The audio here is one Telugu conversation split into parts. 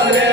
Father.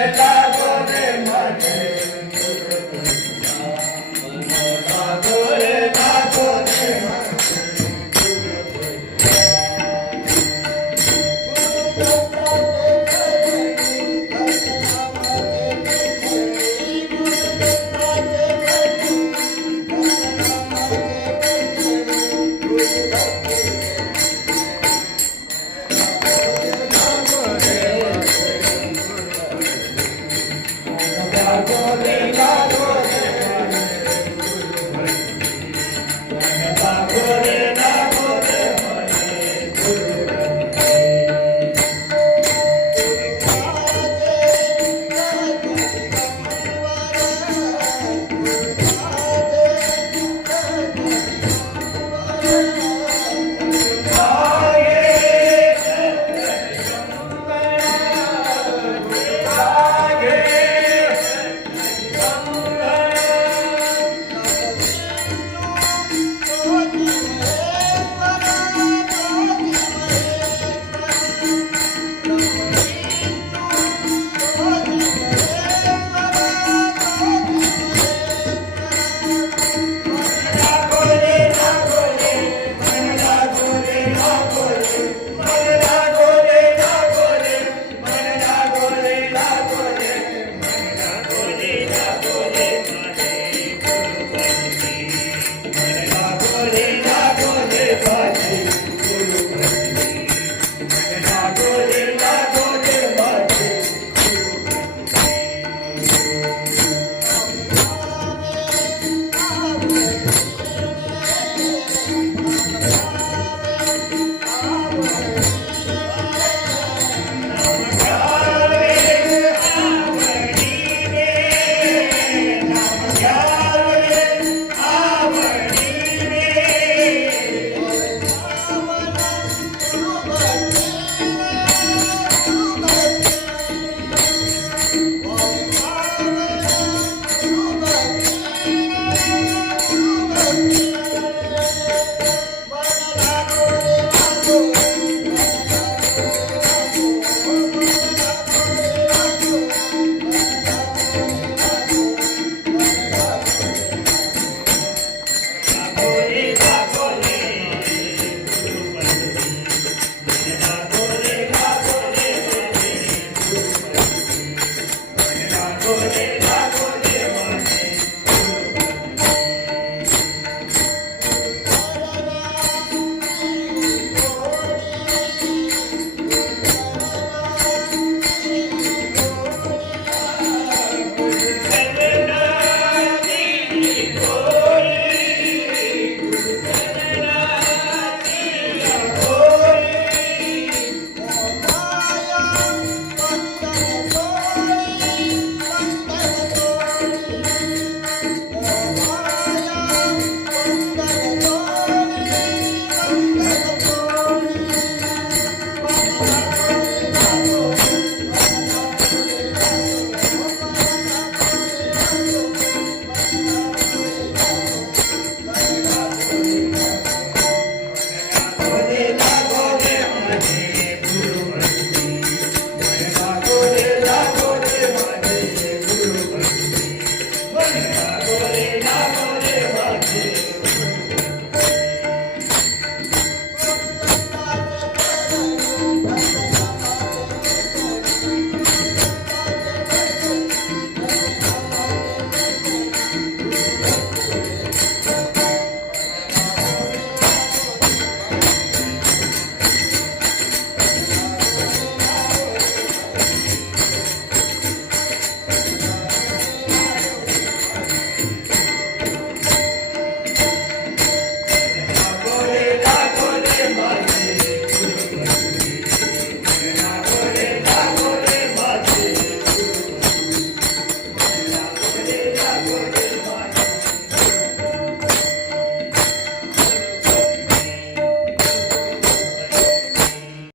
Yeah.